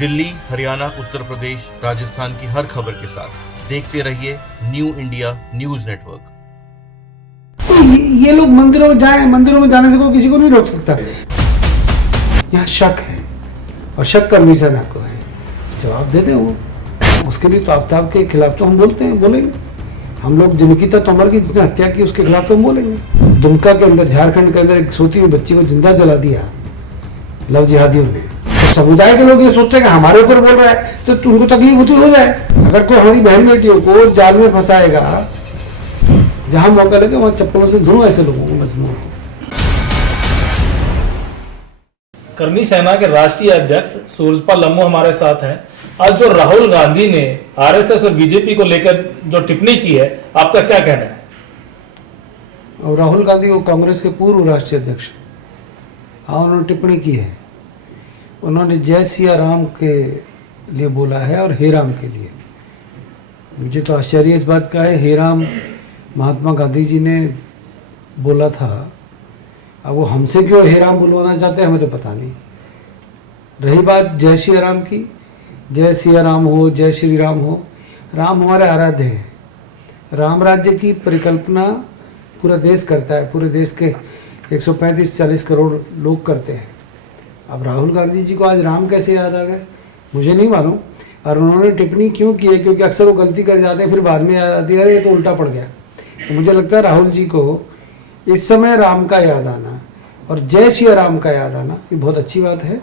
दिल्ली, हरियाणा, उत्तर प्रदेश, राजस्थान की हर खबर के साथ देखते रहिए न्यू इंडिया न्यूज नेटवर्क। ये लोग मंदिरों में जाएं, मंदिरों में जाने से कोई किसी को नहीं रोक सकता। यहाँ शक है और शक करनी से ना को है, जवाब दे दें वो। उसके लिए तो आफ्ताब के खिलाफ तो हम बोलेंगे। हम लोग जिनकी तोमर की जिसने हत्या की उसके खिलाफ तो हम बोलेंगे। दुमका के अंदर, झारखंड के अंदर एक सोती हुई बच्ची को जिंदा जला दिया लव जिहादियों ने। तो समुदाय के लोग ये सोचते हैं कि हमारे ऊपर बोल रहा है तो उनको तकलीफ होती हो जाए। अगर कोई हमारी बहन बेटियों को जाल में फंसाएगा, जहां मौका लगे वहां चप्पलों से धुनो ऐसे लोगों को मजबूर। कर्मी सेना के राष्ट्रीय अध्यक्ष सूरजपाल लम्बू हमारे साथ हैं। आज जो राहुल गांधी ने आरएसएस और बीजेपी को लेकर जो टिप्पणी की है, आपका क्या कहना है? और राहुल गांधी वो कांग्रेस के पूर्व राष्ट्रीय अध्यक्ष, हाँ, उन्होंने टिप्पणी की है। उन्होंने जय सिया राम के लिए बोला है और हे राम के लिए। मुझे तो आश्चर्य इस बात का है, हे राम महात्मा गांधी जी ने बोला था। अब वो हमसे क्यों हे राम बुलवाना चाहते हैं हमें तो पता नहीं। रही बात जय सिया राम की, जय सिया राम हो, जय श्री राम हो, राम हमारे आराध्य हैं। राम राज्य की परिकल्पना पूरा देश करता है, पूरे देश के 135-40 करोड़ लोग करते हैं। अब राहुल गांधी जी को आज राम कैसे याद आ गए मुझे नहीं मालूम। और उन्होंने टिप्पणी क्यों की है, क्योंकि अक्सर वो गलती कर जाते हैं फिर बाद में याद आती है ये तो उल्टा पड़ गया। तो मुझे लगता है राहुल जी को इस समय राम का याद आना और जय श्री राम का याद आना ये बहुत अच्छी बात है।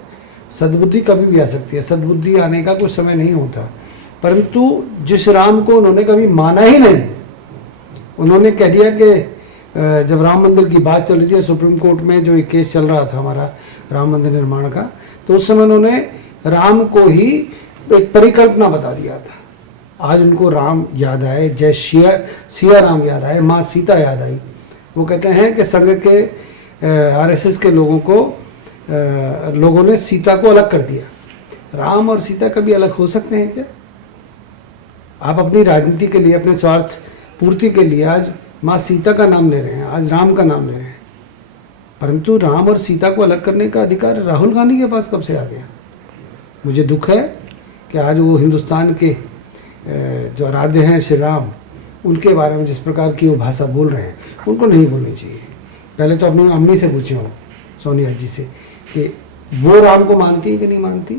सद्बुद्धि कभी भी आ सकती है, सद्बुद्धि आने का कोई समय नहीं होता। परंतु जिस राम को उन्होंने कभी माना ही नहीं, उन्होंने कह दिया कि जब राम मंदिर की बात चल रही थी सुप्रीम कोर्ट में, जो एक केस चल रहा था हमारा राम मंदिर निर्माण का, तो उस समय उन्होंने राम को ही एक परिकल्पना बता दिया था। आज उनको राम याद आए, जय सिया राम याद आए, माँ सीता याद आई। वो कहते हैं कि संघ के आरएसएस के लोगों ने सीता को अलग कर दिया। राम और सीता कभी अलग हो सकते हैं क्या? आप अपनी राजनीति के लिए, अपने स्वार्थ पूर्ति के लिए आज माँ सीता का नाम ले रहे हैं, आज राम का नाम ले रहे हैं। परंतु राम और सीता को अलग करने का अधिकार राहुल गांधी के पास कब से आ गया? मुझे दुख है कि आज वो हिंदुस्तान के जो आराध्य हैं श्री राम, उनके बारे में जिस प्रकार की वो भाषा बोल रहे हैं उनको नहीं बोलनी चाहिए। पहले तो अपनी अम्मी से पूछे हो, सोनिया जी से, कि वो राम को मानती है कि नहीं मानती।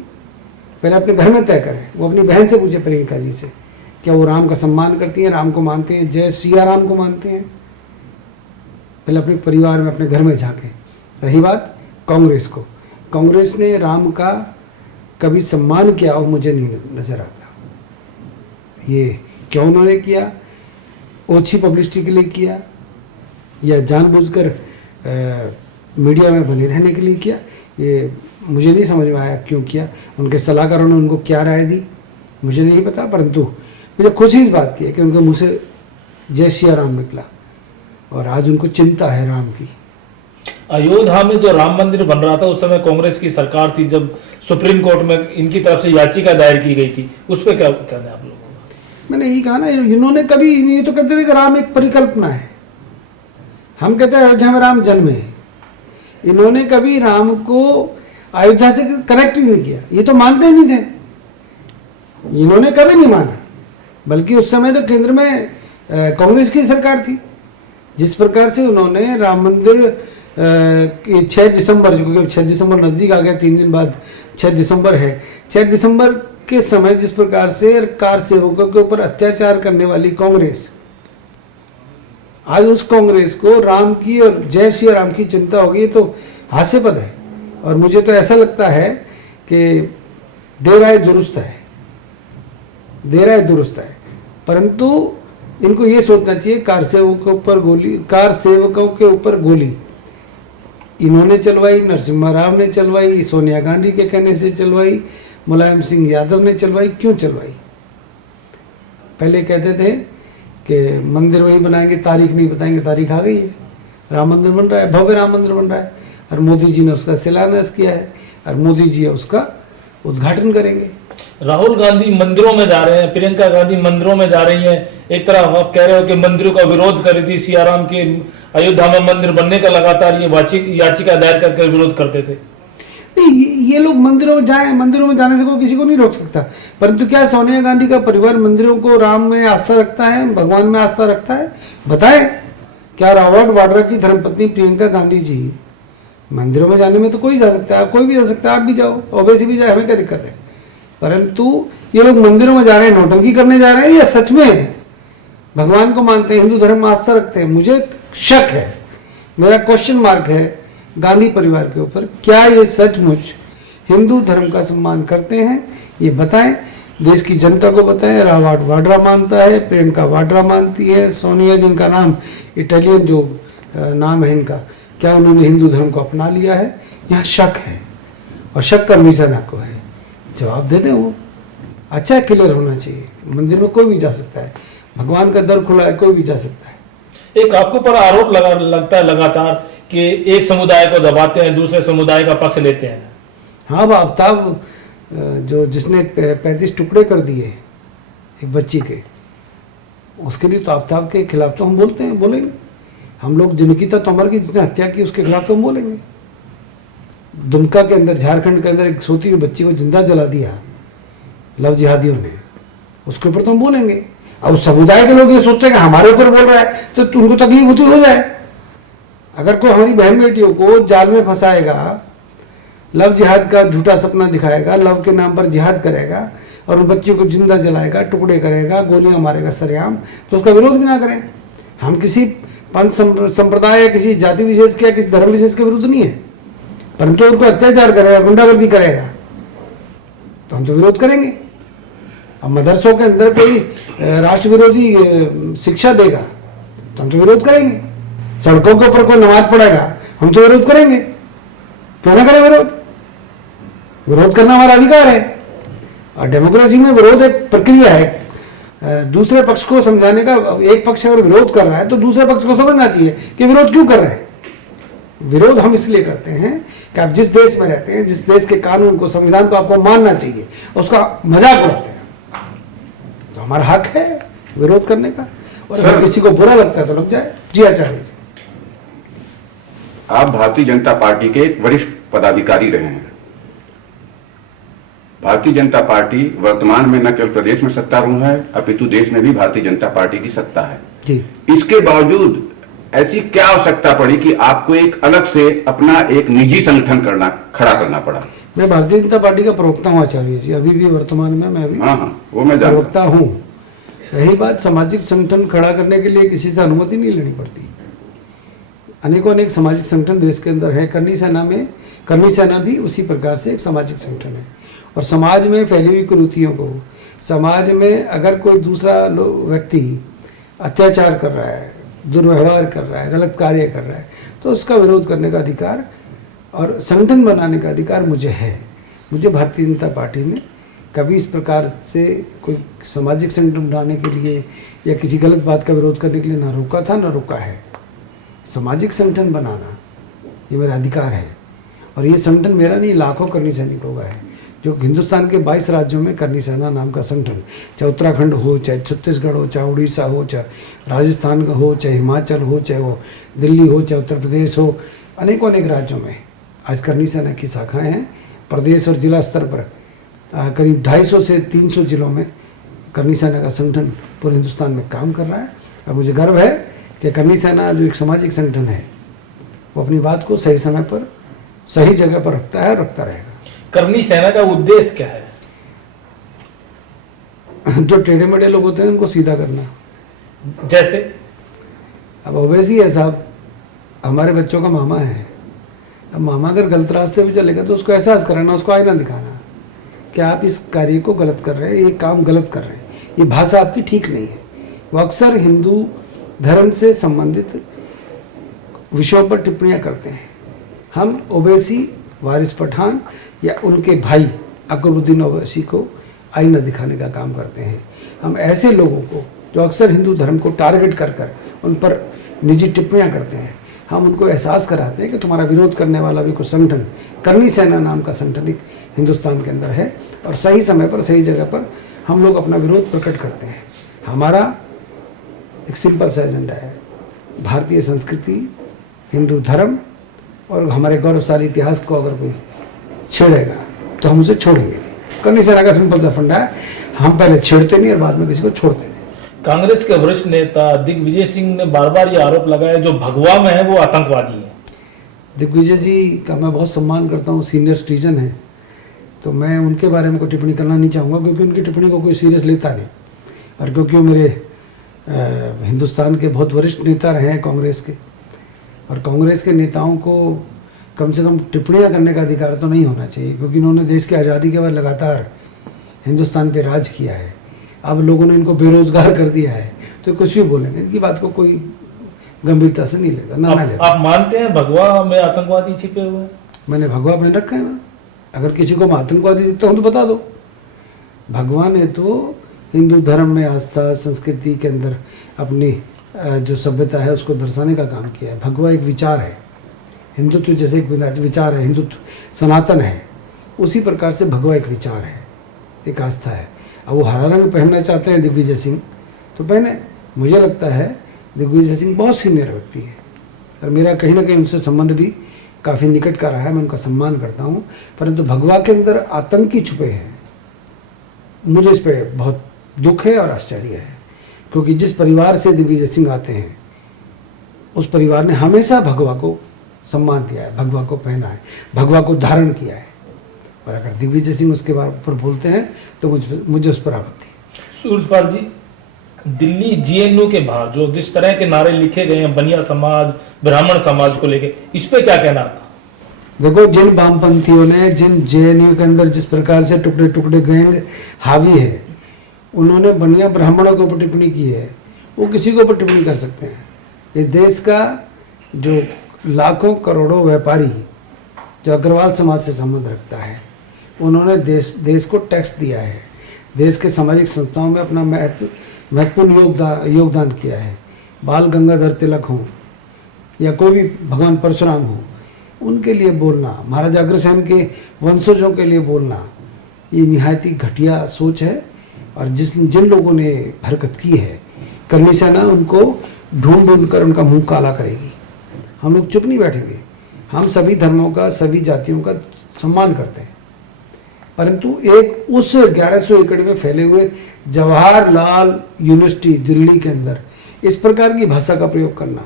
पहले अपने घर में तय करें। वो अपनी बहन से पूछे, प्रियंका जी से, क्या वो राम का सम्मान करती हैं, राम को मानते हैं, जय सिया राम को मानते हैं? पहले अपने परिवार में, अपने घर में झांकें। रही बात कांग्रेस को, कांग्रेस ने राम का कभी सम्मान किया हो मुझे नहीं नज़र आता। ये क्यों उन्होंने किया? ओछी पब्लिसिटी के लिए किया या जानबूझकर मीडिया में बने रहने के लिए किया, ये मुझे नहीं समझ में आया क्यों किया। उनके सलाहकारों ने उनको क्या राय दी मुझे नहीं पता। परंतु मुझे खुशी इस बात की है कि उनके मुँह से जय सिया राम निकला और आज उनको चिंता है राम की। अयोध्या में जो राम मंदिर बन रहा था उस समय कांग्रेस की सरकार थी, जब सुप्रीम कोर्ट में इनकी तरफ से याचिका दायर की गई थी, उस पर क्या कहना है आप लोगों का? मैंने यही कहा ना, इन्होंने कभी, ये तो कहते थे कि राम एक परिकल्पना है। हम कहते हैं अयोध्या में राम जन्मे हैं। इन्होंने कभी राम को अयोध्या से कनेक्ट ही नहीं किया, ये तो मानते ही नहीं थे। इन्होंने कभी नहीं माना, बल्कि उस समय तो केंद्र में कांग्रेस की सरकार थी। जिस प्रकार से उन्होंने राम मंदिर 6 दिसंबर, क्योंकि 6 दिसंबर नज़दीक आ गया, 3 दिन बाद 6 दिसंबर है, 6 दिसंबर के समय जिस प्रकार से कार सेवकों के ऊपर अत्याचार करने वाली कांग्रेस, आज उस कांग्रेस को राम की और जय श्री राम की चिंता होगी, तो हास्यपद है। और मुझे तो ऐसा लगता है कि देर आए दुरुस्त है, देर आए दुरुस्त है। परंतु इनको ये सोचना चाहिए, कार सेवकों के ऊपर गोली इन्होंने चलवाई, नरसिम्हा राव ने चलवाई, सोनिया गांधी के कहने से चलवाई, मुलायम सिंह यादव ने चलवाई। क्यों चलवाई? पहले कहते थे कि मंदिर वही बनाएंगे, तारीख नहीं बताएंगे। तारीख आ गई है, राम मंदिर बन रहा है, भव्य राम मंदिर बन रहा है, और मोदी जी ने उसका शिलान्यास किया है और मोदी जी उसका उद्घाटन करेंगे। राहुल गांधी मंदिरों में जा रहे हैं, प्रियंका गांधी मंदिरों में जा रही हैं। एक तरफ आप कह रहे हो कि मंदिरों का विरोध कर रही थी, सियाराम के अयोध्या में मंदिर बनने का लगातार ये याचिका दायर करके विरोध करते थे। नहीं, ये लोग मंदिरों में जाएं, मंदिरों में जाने से कोई किसी को नहीं रोक सकता। परंतु क्या सोनिया गांधी का परिवार मंदिरों को राम में आस्था रखता है, भगवान में आस्था रखता है? बताएं। क्या रॉबर्ट वाड्रा की धर्मपत्नी प्रियंका गांधी जी मंदिरों में जाने में तो कोई जा सकता है, कोई भी जा सकता है, आप भी जाओ, ओवैसी भी जाए, हमें क्या दिक्कत है? परंतु ये लोग मंदिरों में जा रहे हैं, नौटंकी करने जा रहे हैं या सच में भगवान को मानते हैं, हिंदू धर्म में आस्था रखते हैं? मुझे शक है, मेरा क्वेश्चन मार्क है गांधी परिवार के ऊपर। क्या ये सचमुच हिंदू धर्म का सम्मान करते हैं? ये बताएं, देश की जनता को बताएं। रॉबर्ट वाड्रा मानता है, प्रियंका वाड्रा मानती है, सोनिया जिनका नाम इटालियन जो नाम है इनका, क्या उन्होंने हिंदू धर्म को अपना लिया है? यहाँ शक है और शक करनी सेना को है। जवाब दे दें वो। अच्छा क्लियर होना चाहिए, मंदिर में कोई भी जा सकता है, भगवान का दर खुला है, कोई भी जा सकता है। एक आपके ऊपर आरोप लगता है लगातार कि एक समुदाय को दबाते हैं, दूसरे समुदाय का पक्ष लेते हैं। हाँ, अब आफ्ताब जो जिसने 35 टुकड़े कर दिए एक बच्ची के, उसके लिए तो आफ्ताब के खिलाफ तो हम बोलेंगे। हम लोग निकिता तोमर की जिसने हत्या की उसके खिलाफ तो हम बोलेंगे। दुमका के अंदर, झारखंड के अंदर एक सोती हुई बच्ची को जिंदा जला दिया लव जिहादियों ने, उसके ऊपर तो हम बोलेंगे। अब उस समुदाय के लोग ये सोचते हैं कि हमारे ऊपर बोल रहा है तो उनको तकलीफ होती हो जाए। अगर कोई हमारी बहन बेटियों को जाल में फंसाएगा, लव जिहाद का झूठा सपना दिखाएगा, लव के नाम पर जिहाद करेगा और उन बच्चियों को जिंदा जलाएगा, टुकड़े करेगा, गोलियां मारेगा सरेआम, तो उसका विरोध भी ना करें। हम किसी पंथ संप्रदाय या किसी जाति विशेष के या किसी धर्म विशेष के विरुद्ध नहीं है, परंतु उनको अत्याचार करेगा, गुंडागर्दी करेगा तो हम तो विरोध करेंगे। अब मदरसों के अंदर कोई राष्ट्र विरोधी शिक्षा देगा तो हम तो विरोध करेंगे। सड़कों के ऊपर कोई नमाज पढ़ेगा हम तो विरोध करेंगे। क्यों ना करें विरोध? विरोध करना हमारा अधिकार है और डेमोक्रेसी में विरोध एक प्रक्रिया है। दूसरे पक्ष को समझाने का, एक पक्ष अगर विरोध कर रहा है तो दूसरे पक्ष को समझना चाहिए कि विरोध क्यों कर रहे हैं। विरोध हम इसलिए करते हैं कि आप जिस देश में रहते हैं, जिस देश के कानून को, संविधान को आपको मानना चाहिए, उसका मजाक उड़ाते हैं, तो हमारा हक है विरोध करने का। और अगर किसी को बुरा लगता है तो लग जाए। जी आचार्य जी, आप भारतीय जनता पार्टी के एक वरिष्ठ पदाधिकारी रहे हैं। भारतीय जनता पार्टी वर्तमान में न केवल प्रदेश में सत्तारूढ़ है, अपितु देश में भी भारतीय जनता पार्टी की सत्ता है जी। इसके बावजूद ऐसी क्या आवश्यकता पड़ी कि आपको एक अलग से अपना एक निजी संगठन खड़ा करना पड़ा? मैं भारतीय जनता पार्टी का प्रवक्ता हूँ आचार्य जी, अभी भी वर्तमान में मैं भी वो मैं प्रवक्ता हूँ। रही बात सामाजिक संगठन खड़ा करने के लिए किसी से अनुमति नहीं लेनी पड़ती। अनेकों अनेक सामाजिक संगठन देश के अंदर है। करनी सेना भी उसी प्रकार से एक सामाजिक संगठन है। और समाज में फैली हुई कुरीतियों को, समाज में अगर कोई दूसरा व्यक्ति अत्याचार कर रहा है, दुर्व्यवहार कर रहा है, गलत कार्य कर रहा है, तो उसका विरोध करने का अधिकार और संगठन बनाने का अधिकार मुझे है। मुझे भारतीय जनता पार्टी ने कभी इस प्रकार से कोई सामाजिक संगठन बनाने के लिए या किसी गलत बात का विरोध करने के लिए ना रोका था ना रोका है। सामाजिक संगठन बनाना ये मेरा अधिकार है और ये संगठन मेरा नहीं, लाखों करनी सैनिकों का है जो हिंदुस्तान के 22 राज्यों में करनी सेना नाम का संगठन, चाहे उत्तराखंड हो, चाहे छत्तीसगढ़ हो, चाहे उड़ीसा हो, चाहे राजस्थान हो, चाहे हिमाचल हो, चाहे वो दिल्ली हो, चाहे उत्तर प्रदेश हो, अनेकों अनेक राज्यों में आज करनी सेना की शाखाएं हैं। प्रदेश और जिला स्तर पर करीब 250 से 300 जिलों में करनी सेना का संगठन पूरे हिंदुस्तान में काम कर रहा है। और मुझे गर्व है कि करनी सेना जो एक सामाजिक संगठन है वो अपनी बात को सही समय पर सही जगह पर रखता है और रखता रहेगा। करनी सेना का उद्देश्य क्या है? जो टेढ़े मेढ़े लोग होते हैं उनको सीधा करना। जैसे अब ओवैसी है साहब, हमारे बच्चों का मामा है। अब मामा अगर गलत रास्ते पे चलेगा तो उसको एहसास कराना, उसको आईना दिखाना कि आप इस कार्य को गलत कर रहे हैं, ये काम गलत कर रहे हैं, ये भाषा आपकी ठीक नहीं है। वो अक्सर हिंदू धर्म से संबंधित विषयों पर टिप्पणियाँ करते हैं। हम ओवैसी, वारिस पठान या उनके भाई अकबरुद्दीन ओवैसी को आईना दिखाने का काम करते हैं। हम ऐसे लोगों को जो अक्सर हिंदू धर्म को टारगेट कर कर उन पर निजी टिप्पणियाँ करते हैं, हम उनको एहसास कराते हैं कि तुम्हारा विरोध करने वाला भी कुछ संगठन, करनी सेना नाम का संगठन एक हिंदुस्तान के अंदर है और सही समय पर सही जगह पर हम लोग अपना विरोध प्रकट करते हैं। हमारा एक सिंपल सा एजेंडा है, भारतीय संस्कृति, हिंदू धर्म और हमारे गौरवशाली इतिहास को अगर कोई छेड़ेगा तो हम उसे छोड़ेंगे नहीं। करनी सेना का सिंपल सा फंडा है, हम पहले छेड़ते नहीं और बाद में किसी को छोड़ते नहीं। कांग्रेस के वरिष्ठ नेता दिग्विजय सिंह ने बार बार ये आरोप लगाया जो भगवा में है वो आतंकवादी है। दिग्विजय जी का मैं बहुत सम्मान करता हूँ, सीनियर सिटीजन है, तो मैं उनके बारे में कोई टिप्पणी करना नहीं चाहूँगा क्योंकि उनकी टिप्पणी को कोई सीरियस लेता नहीं, और क्योंकि वो मेरे हिंदुस्तान के बहुत वरिष्ठ नेता रहे हैं कांग्रेस के, और कांग्रेस के नेताओं को कम से कम टिप्पणियाँ करने का अधिकार तो नहीं होना चाहिए क्योंकि इन्होंने देश की आज़ादी के बाद लगातार हिंदुस्तान पे राज किया है। अब लोगों ने इनको बेरोजगार कर दिया है तो कुछ भी बोलेंगे, इनकी बात को कोई गंभीरता से नहीं लेता ना मैं लेता। आप मानते हैं भगवा में आतंकवादी छिपे हुए हैं? मैंने भगवा पहन रखा है ना, अगर किसी को मैं आतंकवादी दिखता हूँ तो बता दो। भगवान ने तो हिंदू धर्म में आस्था संस्कृति के अंदर अपनी जो सभ्यता है उसको दर्शाने का काम किया है। भगवा एक विचार है, हिंदुत्व जैसे एक विचार है, हिंदुत्व सनातन है, उसी प्रकार से भगवा एक विचार है, एक आस्था है। अब वो हरा रंग पहनना चाहते हैं दिग्विजय सिंह तो पहने। मुझे लगता है दिग्विजय सिंह बहुत सीनियर व्यक्ति है और मेरा कहीं ना कहीं उनसे संबंध भी काफ़ी निकट का रहा है, मैं उनका सम्मान करता हूँ, परंतु भगवा के अंदर आतंकी छुपे हैं, मुझे इस पर बहुत दुख है और आश्चर्य है क्योंकि जिस परिवार से दिग्विजय सिंह आते हैं उस परिवार ने हमेशा भगवा को सम्मान दिया है, भगवा को पहना है, भगवा को धारण किया है, और अगर दिग्विजय सिंह उसके ऊपर बोलते हैं तो मुझे उस पर आपत्ति। सूरजपाल जी, दिल्ली जेएनयू के बाहर जो जिस तरह के नारे लिखे गए हैं बनिया समाज ब्राह्मण समाज को लेके, इस पे क्या कहना आपका? देखो, जिन वामपंथियों ने जिन जेएनयू के अंदर जिस प्रकार से टुकड़े टुकड़े गैंग हावी है, उन्होंने बनिया ब्राह्मणों के ऊपर टिप्पणी की है, वो किसी के ऊपर टिप्पणी कर सकते हैं। इस देश का जो लाखों करोड़ों व्यापारी जो अग्रवाल समाज से संबंध रखता है, उन्होंने देश को टैक्स दिया है, देश के सामाजिक संस्थाओं में अपना महत्वपूर्ण योगदान किया है। बाल गंगाधर तिलक हो या कोई भी भगवान परशुराम हो, उनके लिए बोलना, महाराजा अग्रसेन के वंशजों के लिए बोलना, ये निहायत ही घटिया सोच है। और जिन लोगों ने हरकत की है, करनी सेना उनको ढूंढ कर उनका मुंह काला करेगी। हम लोग चुप नहीं बैठेंगे, हम सभी धर्मों का सभी जातियों का सम्मान करते हैं, परंतु एक उस 1100 एकड़ में फैले हुए जवाहरलाल यूनिवर्सिटी दिल्ली के अंदर इस प्रकार की भाषा का प्रयोग करना,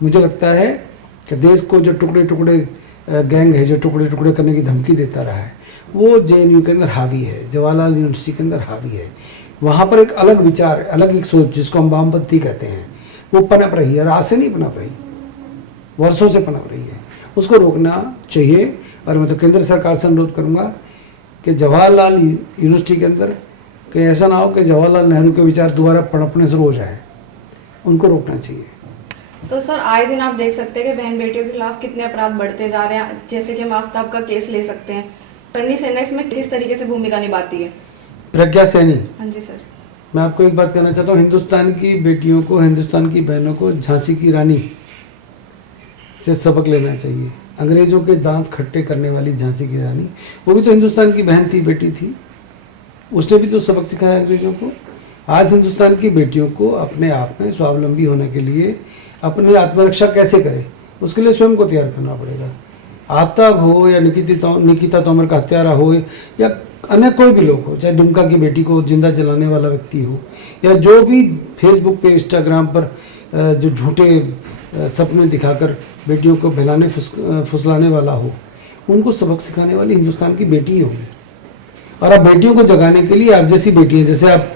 मुझे लगता है कि देश को जो टुकड़े टुकड़े गैंग है जो टुकड़े टुकड़े करने की धमकी देता रहा है, वो जेएनयू के अंदर हावी है, जवाहरलाल यूनिवर्सिटी के अंदर हावी है। वहाँ पर एक अलग विचार, अलग एक सोच जिसको हम वामपंथी कहते हैं, वो पनप रही है, और आज से नहीं पनप रही, वर्षों से पनप रही है। उसको रोकना चाहिए। और मैं तो केंद्र सरकार से अनुरोध करूँगा कि जवाहरलाल यूनिवर्सिटी के अंदर कि ऐसा ना हो कि जवाहरलाल नेहरू के विचार दोबारा पनपने शुरू हो जाए, उनको रोकना चाहिए। तो सर, आए दिन आप देख सकते हैं कि बहन बेटियों के खिलाफ कितने अपराध बढ़ते जा रहे हैं, जैसे कि हम आफ्ताब का केस ले सकते हैं। करनी सेना इसमें किस तरीके से भूमिका निभाती है? प्रज्ञा सैनी। हाँ जी सर। मैं आपको एक बात कहना चाहता हूँ, हिंदुस्तान की बेटियों को, हिंदुस्तान की बहनों को झांसी की रानी से सबक लेना चाहिए। अंग्रेजों के दांत खट्टे करने वाली झांसी की रानी, वो भी तो हिंदुस्तान की बहन थी, बेटी थी, उसने भी तो सबक सिखाया अंग्रेजों को। आज हिंदुस्तान की बेटियों को अपने आप में स्वावलंबी होने के लिए अपनी आत्मरक्षा कैसे करें, उसके लिए स्वयं को तैयार करना पड़ेगा। आफ्ताब हो या निकिता तोमर का हत्यारा हो या अन्य कोई भी लोग हो, चाहे दुमका की बेटी को जिंदा जलाने वाला व्यक्ति हो, या जो भी फेसबुक पे इंस्टाग्राम पर जो झूठे सपने दिखाकर बेटियों को बहलाने फुसलाने वाला हो, उनको सबक सिखाने वाली हिंदुस्तान की बेटी ही होगी। और अब बेटियों को जगाने के लिए आप जैसी बेटी हैं, जैसे आप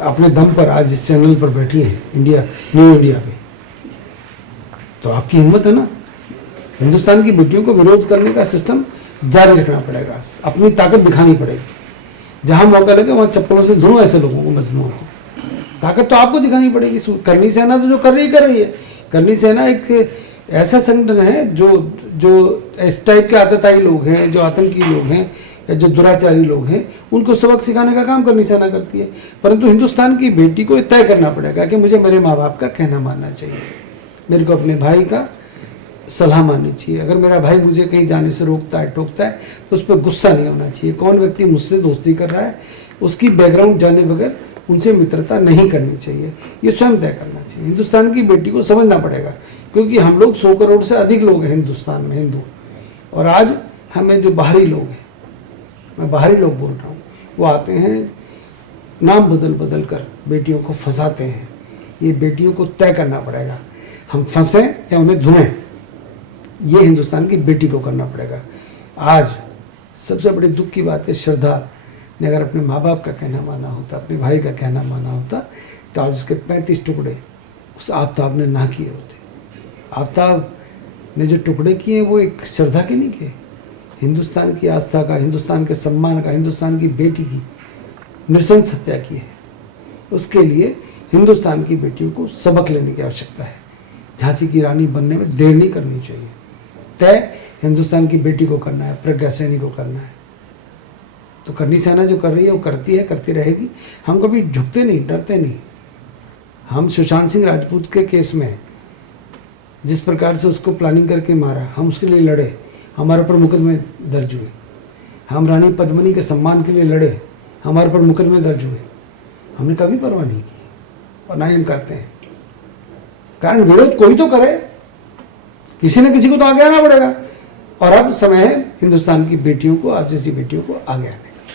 अपने दम पर आज इस चैनल पर बैठी हैं न्यू इंडिया पे, तो आपकी हिम्मत है ना। हिंदुस्तान की बेटियों को विरोध करने का सिस्टम जारी रखना पड़ेगा, अपनी ताकत दिखानी पड़ेगी। जहां मौका लगे वहां चप्पलों से धुनो ऐसे लोगों को, मजलूमों को। ताकत तो आपको दिखानी पड़ेगी। करनी सेना तो जो कर रही है। करनी सेना एक ऐसा संगठन है जो इस टाइप के आतताई लोग हैं, जो आतंकी लोग हैं, या जो दुराचारी लोग हैं, उनको सबक सिखाने का काम करनी सेना करती है। परंतु हिंदुस्तान की बेटी को तय करना पड़ेगा कि मुझे मेरे माँ बाप का कहना मानना चाहिए, मेरे को अपने भाई का सलाह माननी चाहिए। अगर मेरा भाई मुझे कहीं जाने से रोकता है, टोकता है, तो उस पर गुस्सा नहीं होना चाहिए। कौन व्यक्ति मुझसे दोस्ती कर रहा है, उसकी बैकग्राउंड जाने बगैर उनसे मित्रता नहीं करनी चाहिए, ये स्वयं तय करना चाहिए। हिंदुस्तान की बेटी को समझना पड़ेगा, क्योंकि हम लोग 100 करोड़ से अधिक लोग हैं हिंदुस्तान में, हिंदू। और आज हमें जो बाहरी लोग हैं मैं बाहरी लोग बोल रहा हूँ, वो आते हैं नाम बदल बदल कर बेटियों को फंसाते हैं। ये बेटियों को तय करना पड़ेगा, हम फंसें या उन्हें धुएं, ये हिंदुस्तान की बेटी को करना पड़ेगा। आज सबसे बड़ी दुख की बात है, श्रद्धा ने अगर अपने माँ बाप का कहना माना होता, अपने भाई का कहना माना होता, तो आज उसके 35 टुकड़े उस आफ्ताब ने ना किए होते। आफ्ताब ने जो टुकड़े किए वो एक श्रद्धा के नहीं किए, हिंदुस्तान की आस्था का, हिंदुस्तान के सम्मान का, हिंदुस्तान की बेटी की नृशंस हत्या की है। उसके लिए हिंदुस्तान की बेटियों को सबक लेने की आवश्यकता है। झांसी की रानी बनने में देर नहीं करनी चाहिए। तय हिंदुस्तान की बेटी को करना है, प्रज्ञा सैनी को करना है। तो करनी सेना जो कर रही है वो करती है, करती रहेगी। हम कभी झुकते नहीं, डरते नहीं। हम सुशांत सिंह राजपूत के केस में जिस प्रकार से उसको प्लानिंग करके मारा, हम उसके लिए लड़े, हमारे ऊपर मुकदमे दर्ज हुए। हम रानी पद्मिनी के सम्मान के लिए लड़े, हमारे ऊपर मुकदमे दर्ज हुए। हमने कभी परवाह नहीं की और ना ही हम करते हैं। कारण विरोध कोई तो करे, किसी न किसी को तो आगे आना पड़ेगा। और अब समय है हिंदुस्तान की बेटियों को, आप जैसी बेटियों को आगे आना।